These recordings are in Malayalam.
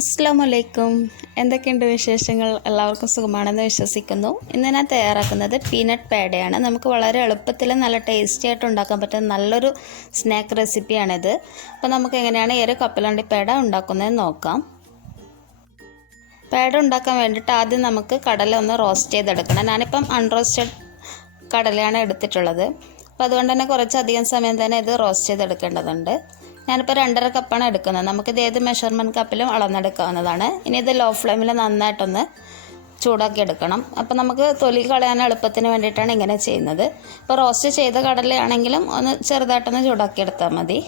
അസ്സലാമലൈക്കും. എന്തൊക്കെയുണ്ട് വിശേഷങ്ങൾ? എല്ലാവർക്കും സുഖമാണെന്ന് വിശ്വസിക്കുന്നു. ഇന്ന് ഞാൻ തയ്യാറാക്കുന്നത് പീനട്ട് പേടയാണ്. നമുക്ക് വളരെ എളുപ്പത്തിൽ നല്ല ടേസ്റ്റി ആയിട്ട് ഉണ്ടാക്കാൻ പറ്റുന്ന നല്ലൊരു സ്നാക്ക് റെസിപ്പിയാണിത്. അപ്പോൾ നമുക്ക് എങ്ങനെയാണ് ഈ ഒരു കപ്പലണ്ടി പേട ഉണ്ടാക്കുന്നതെന്ന് നോക്കാം. പേട ഉണ്ടാക്കാൻ വേണ്ടിയിട്ട് ആദ്യം നമുക്ക് കടല ഒന്ന് റോസ്റ്റ് ചെയ്തെടുക്കണം. ഞാനിപ്പം അൺറോസ്റ്റഡ് കടലയാണ് എടുത്തിട്ടുള്ളത്. അപ്പോൾ അതുകൊണ്ട് തന്നെ കുറച്ചധികം സമയം തന്നെ ഇത് റോസ്റ്റ് ചെയ്തെടുക്കേണ്ടതുണ്ട്. ഞാനിപ്പോൾ 2.5 കപ്പാണ് എടുക്കുന്നത്. നമുക്കിത് ഏത് മെഷർമെൻറ്റ് കപ്പിലും അളന്നെടുക്കാവുന്നതാണ്. ഇനി ഇത് ലോ ഫ്ലെയിമിൽ നന്നായിട്ടൊന്ന് ചൂടാക്കി എടുക്കണം. അപ്പോൾ നമുക്ക് തൊലി കളയാൻ എളുപ്പത്തിന് വേണ്ടിയിട്ടാണ് ഇങ്ങനെ ചെയ്യുന്നത്. ഇപ്പോൾ റോസ്റ്റ് ചെയ്ത കടലയാണെങ്കിലും ഒന്ന് ചെറുതായിട്ടൊന്ന് ചൂടാക്കി എടുത്താൽ മതി.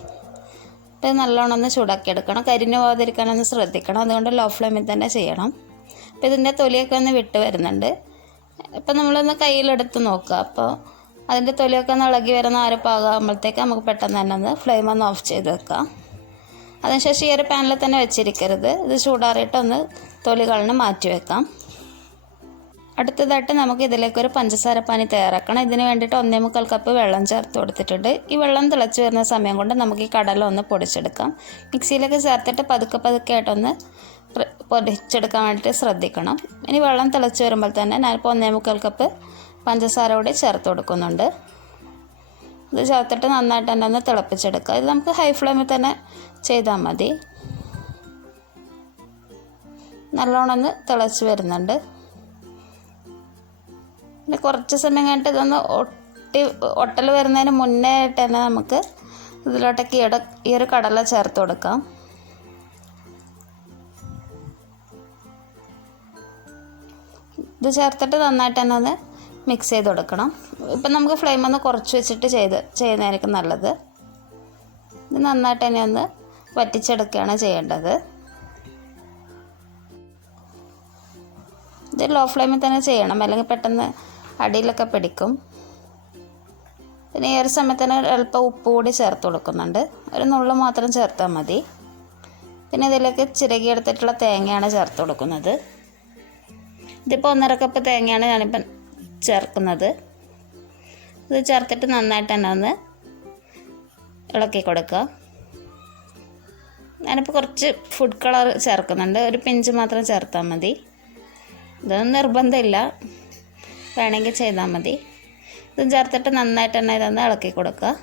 അപ്പോൾ നല്ലോണം ഒന്ന് ചൂടാക്കി എടുക്കണം. കരിഞ്ഞു പോകാതിരിക്കാനൊന്ന് ശ്രദ്ധിക്കണം. അതുകൊണ്ട് ലോ ഫ്ലെയിമിൽ തന്നെ ചെയ്യണം. അപ്പോൾ ഇതിൻ്റെ തൊലിയൊക്കെ ഒന്ന് വിട്ട് വരുന്നുണ്ട്. ഇപ്പോൾ നമ്മളൊന്ന് കയ്യിലെടുത്ത് നോക്കുക. അപ്പോൾ അതിൻ്റെ തൊലിയൊക്കെ ഒന്ന് ഇളകി വരുന്ന ആ ഒരു പാകമാകുമ്പോഴത്തേക്ക് നമുക്ക് പെട്ടെന്ന് തന്നെ ഒന്ന് ഫ്ലെയിം ഒന്ന് ഓഫ് ചെയ്ത് വെക്കാം. അതിനുശേഷം ഈ ഒരു പാനിൽ തന്നെ വെച്ചിരിക്കരുത്. ഇത് ചൂടാറിയിട്ടൊന്ന് തൊലി കളഞ്ഞ് മാറ്റി വെക്കാം. അടുത്തതായിട്ട് നമുക്ക് ഇതിലേക്കൊരു പഞ്ചസാര പാനി തയ്യാറാക്കണം. ഇതിന് വേണ്ടിയിട്ട് 1.25 കപ്പ് വെള്ളം ചേർത്ത് കൊടുത്തിട്ടുണ്ട്. ഈ വെള്ളം തിളച്ച് വരുന്ന സമയം കൊണ്ട് നമുക്ക് ഈ കടല ഒന്ന് പൊടിച്ചെടുക്കാം. മിക്സിയിലേക്ക് ചേർത്തിട്ട് പതുക്കെ ആയിട്ടൊന്ന് പൊടിച്ചെടുക്കാൻ വേണ്ടിയിട്ട് ശ്രദ്ധിക്കണം. ഇനി വെള്ളം തിളച്ച് വരുമ്പോൾ തന്നെ ഞാനിപ്പോൾ 1.25 കപ്പ് പഞ്ചസാര കൂടി ചേർത്ത് കൊടുക്കുന്നുണ്ട്. ഇത് ചേർത്തിട്ട് നന്നായിട്ട് തന്നെ ഒന്ന് തിളപ്പിച്ചെടുക്കുക. ഇത് നമുക്ക് ഹൈ ഫ്ലെയിമിൽ തന്നെ ചെയ്താൽ മതി. നല്ലോണം ഒന്ന് തിളച്ച് വരുന്നുണ്ട്. പിന്നെ കുറച്ച് സമയം കഴിഞ്ഞിട്ട് ഇതൊന്ന് ഒട്ടൽ വരുന്നതിന് മുന്നേ ആയിട്ട് തന്നെ നമുക്ക് ഇതിലോട്ടേക്ക് ഈ ഒരു കടല ചേർത്ത് കൊടുക്കാം. ഇത് ചേർത്തിട്ട് നന്നായിട്ട് തന്നെ ഒന്ന് മിക്സ് ചെയ്ത് കൊടുക്കണം. ഇപ്പം നമുക്ക് ഫ്ലെയിം ഒന്ന് കുറച്ച് വെച്ചിട്ട് ചെയ്യുന്നതായിരിക്കും നല്ലത്. ഇത് നന്നായിട്ട് തന്നെ ഒന്ന് വറ്റിച്ചെടുക്കുകയാണ് ചെയ്യേണ്ടത്. ഇത് ലോ ഫ്ലെയിമിൽ തന്നെ ചെയ്യണം, അല്ലെങ്കിൽ പെട്ടെന്ന് അടിയിലൊക്കെ പിടിക്കും. പിന്നെ ഈ ഒരു സമയത്ത് തന്നെ അല്പം ഉപ്പ് കൂടി ചേർത്ത് കൊടുക്കുന്നുണ്ട്. ഒരു നുള്ളു മാത്രം ചേർത്താൽ മതി. പിന്നെ ഇതിലേക്ക് ചിരകിയെടുത്തിട്ടുള്ള തേങ്ങയാണ് ചേർത്ത് കൊടുക്കുന്നത്. ഇതിപ്പോൾ 1.5 കപ്പ് തേങ്ങയാണ് ഞാനിപ്പം ചേർക്കുന്നത്. ഇത് ചേർത്തിട്ട് നന്നായിട്ട് തന്നെ ഒന്ന് ഇളക്കി കൊടുക്കുക. ഞാനിപ്പോൾ കുറച്ച് ഫുഡ് കളർ ചേർക്കുന്നുണ്ട്. ഒരു പിഞ്ച് മാത്രം ചേർത്താൽ മതി. ഇതൊന്നും നിർബന്ധമില്ല, വേണമെങ്കിൽ ചെയ്താൽ മതി. ഇതും ചേർത്തിട്ട് നന്നായിട്ട് തന്നെ ഇതൊന്ന് ഇളക്കി കൊടുക്കുക.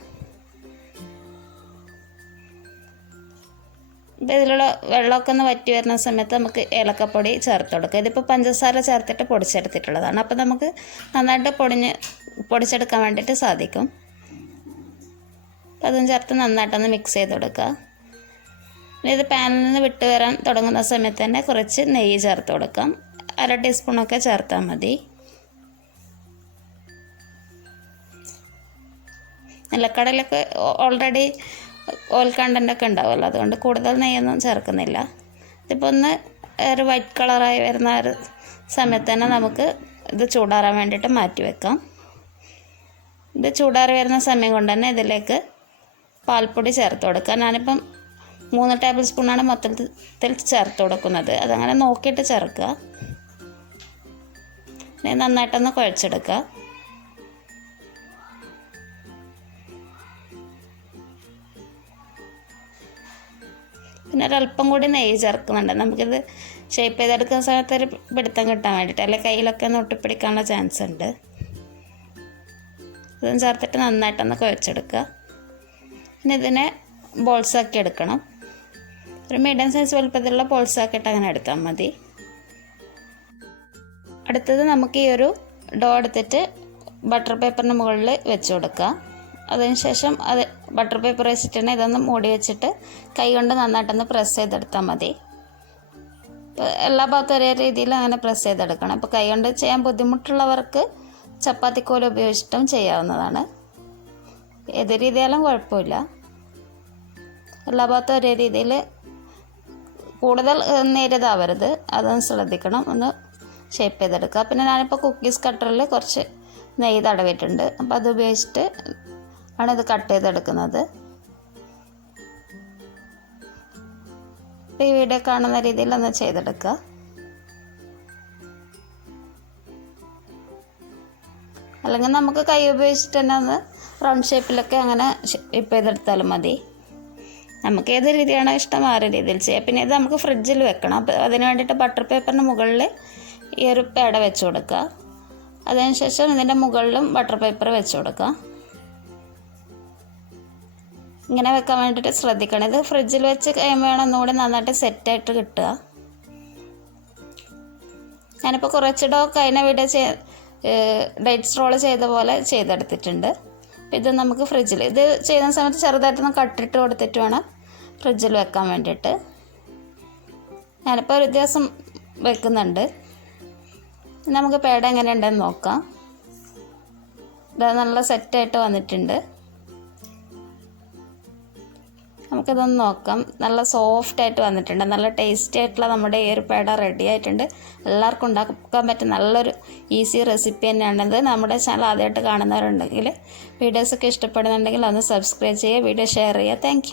ഇപ്പോൾ ഇതിലുള്ള വെള്ളമൊക്കെ ഒന്ന് വറ്റി വരുന്ന സമയത്ത് നമുക്ക് ഏലക്കപ്പൊടി ചേർത്ത് കൊടുക്കുക. ഇതിപ്പോൾ പഞ്ചസാര ചേർത്തിട്ട് പൊടിച്ചെടുത്തിട്ടുള്ളതാണ്. അപ്പോൾ നമുക്ക് നന്നായിട്ട് പൊടിച്ചെടുക്കാൻ വേണ്ടിയിട്ട് സാധിക്കും. അപ്പോൾ അതും ചേർത്ത് നന്നായിട്ടൊന്ന് മിക്സ് ചെയ്ത് കൊടുക്കുക. പിന്നെ ഇത് പാനിൽ നിന്ന് വിട്ട് വരാൻ തുടങ്ങുന്ന സമയത്ത് തന്നെ കുറച്ച് നെയ്യ് ചേർത്ത് കൊടുക്കാം. 1/2 ടീസ്പൂണൊക്കെ ചേർത്താൽ മതി. നിലക്കടലൊക്കെ ഓൾറെഡി ഓയിൽ കണ്ടൻ്റൊക്കെ ഉണ്ടാവുമല്ലോ, അതുകൊണ്ട് കൂടുതൽ നെയ്യൊന്നും ചേർക്കുന്നില്ല. ഇതിപ്പോൾ ഒന്ന് ഒരു വൈറ്റ് കളറായി വരുന്ന ഒരു സമയത്ത് തന്നെ നമുക്ക് ഇത് ചൂടാറാൻ വേണ്ടിയിട്ട് മാറ്റി വെക്കാം. ഇത് ചൂടാറി വരുന്ന സമയം കൊണ്ട് തന്നെ ഇതിലേക്ക് പാൽപ്പൊടി ചേർത്ത് കൊടുക്കുക. ഞാനിപ്പം 3 ടേബിൾ സ്പൂണാണ് മൊത്തത്തിൽ ചേർത്ത് കൊടുക്കുന്നത്. അതങ്ങനെ നോക്കിയിട്ട് ചേർക്കുക. നന്നായിട്ടൊന്ന് കുഴച്ചെടുക്കുക. പിന്നെ ഒരല്പം കൂടി നെയ്യ് ചേർക്കുന്നുണ്ട്. നമുക്കിത് ഷേപ്പ് ചെയ്തെടുക്കുന്ന സമയത്ത് ഒരു പിടുത്തം കിട്ടാൻ വേണ്ടിയിട്ട്, അല്ലെങ്കിൽ കയ്യിലൊക്കെ ഒന്ന് ഒട്ടിപ്പിടിക്കാനുള്ള ചാൻസ് ഉണ്ട്. ഇതും ചേർത്തിട്ട് നന്നായിട്ടൊന്ന് കുഴച്ചെടുക്കുക. പിന്നെ ഇതിനെ ബോൾസാക്കി എടുക്കണം. ഒരു മീഡിയം സൈസ് വലുപ്പത്തിലുള്ള ബോൾസാക്കിയിട്ട് അങ്ങനെ എടുത്താൽ മതി. അടുത്തത് നമുക്ക് ഈ ഒരു ഡോ എടുത്തിട്ട് ബട്ടർ പേപ്പറിന് മുകളിൽ വെച്ച് കൊടുക്കുക. അതിനുശേഷം ബട്ടർ പേപ്പർ വെച്ചിട്ട് തന്നെ ഇതൊന്ന് മൂടി വെച്ചിട്ട് കൈ കൊണ്ട് നന്നായിട്ടൊന്ന് പ്രസ് ചെയ്തെടുത്താൽ മതി. ഇപ്പോൾ എല്ലാ ഭാഗത്തും ഒരേ രീതിയിൽ അങ്ങനെ പ്രസ് ചെയ്തെടുക്കണം. ഇപ്പോൾ കൈ കൊണ്ട് ചെയ്യാൻ ബുദ്ധിമുട്ടുള്ളവർക്ക് ചപ്പാത്തിക്കോല് ഉപയോഗിച്ചിട്ടും ചെയ്യാവുന്നതാണ്. ഏത് രീതിയാലും കുഴപ്പമില്ല. എല്ലാ ഭാഗത്തും ഒരേ രീതിയിൽ, കൂടുതൽ നേരിയതാവരുത്, അതൊന്ന് ശ്രദ്ധിക്കണം. ഒന്ന് ഷേപ്പ് ചെയ്തെടുക്കുക. പിന്നെ ഞാനിപ്പോൾ കുക്കീസ് കട്ടറിൽ കുറച്ച് നെയ്യ് തടവിയിട്ടുണ്ട്. അപ്പോൾ അത് ഉപയോഗിച്ചിട്ട് ആണ് ഇത് കട്ട് ചെയ്തെടുക്കുന്നത്. ഈ വീഡിയോ കാണുന്ന രീതിയിൽ ഒന്ന് ചെയ്തെടുക്കുക. അല്ലെങ്കിൽ നമുക്ക് കൈ ഉപയോഗിച്ചിട്ട് തന്നെ ഒന്ന് റൗണ്ട് ഷേപ്പിലൊക്കെ അങ്ങനെ ഷേപ്പ് ചെയ്തെടുത്താലും മതി. നമുക്ക് ഏത് രീതിയാണോ ഇഷ്ടം ആ ഒരു രീതിയിൽ ചെയ്യാം. പിന്നെ ഇത് നമുക്ക് ഫ്രിഡ്ജിൽ വെക്കണം. അപ്പോൾ അതിന് വേണ്ടിയിട്ട് ബട്ടർ പേപ്പറിന് മുകളിൽ ഈ ഒരു പേട വെച്ച് കൊടുക്കുക. അതിനുശേഷം ഇതിൻ്റെ മുകളിലും ബട്ടർ പേപ്പർ വെച്ച് കൊടുക്കുക. ഇങ്ങനെ വെക്കാൻ വേണ്ടിയിട്ട് ശ്രദ്ധിക്കണം. ഇത് ഫ്രിഡ്ജിൽ വെച്ച് കഴിയുമ്പോഴാണ് ഒന്നുകൂടി നന്നായിട്ട് സെറ്റായിട്ട് കിട്ടുക. ഞാനിപ്പോൾ കുറച്ച് ഡോ കഴിഞ്ഞ വീഡിയോ ഡേറ്റ്സ് റോൾ ചെയ്ത പോലെ ചെയ്തെടുത്തിട്ടുണ്ട്. അപ്പോൾ ഇത് നമുക്ക് ഫ്രിഡ്ജിൽ ഇത് ചെയ്യുന്ന സമയത്ത് ചെറുതായിട്ടൊന്ന് കട്ടിട്ട് കൊടുത്തിട്ട് വേണം ഫ്രിഡ്ജിൽ വെക്കാൻ വേണ്ടിയിട്ട്. ഞാനിപ്പോൾ ഒരു ദിവസം വെക്കുന്നുണ്ട്. നമുക്ക് പേട എങ്ങനെയുണ്ടെന്ന് നോക്കാം. ഇത് നല്ല സെറ്റായിട്ട് വന്നിട്ടുണ്ട്. നമുക്കിതൊന്ന് നോക്കാം. നല്ല സോഫ്റ്റായിട്ട് വന്നിട്ടുണ്ട്. നല്ല ടേസ്റ്റി ആയിട്ടുള്ള നമ്മുടെ ഈ ഒരു പേട റെഡി ആയിട്ടുണ്ട്. എല്ലാവർക്കും ഉണ്ടാക്കാൻ പറ്റും നല്ലൊരു ഈസി റെസിപ്പി തന്നെയാണിത്. നമ്മുടെ ചാനൽ ആദ്യമായിട്ട് കാണുന്നവരുണ്ടെങ്കിൽ വീഡിയോസൊക്കെ ഇഷ്ടപ്പെടുന്നുണ്ടെങ്കിൽ ഒന്ന് സബ്സ്ക്രൈബ് ചെയ്യുക, വീഡിയോ ഷെയർ ചെയ്യുക. താങ്ക്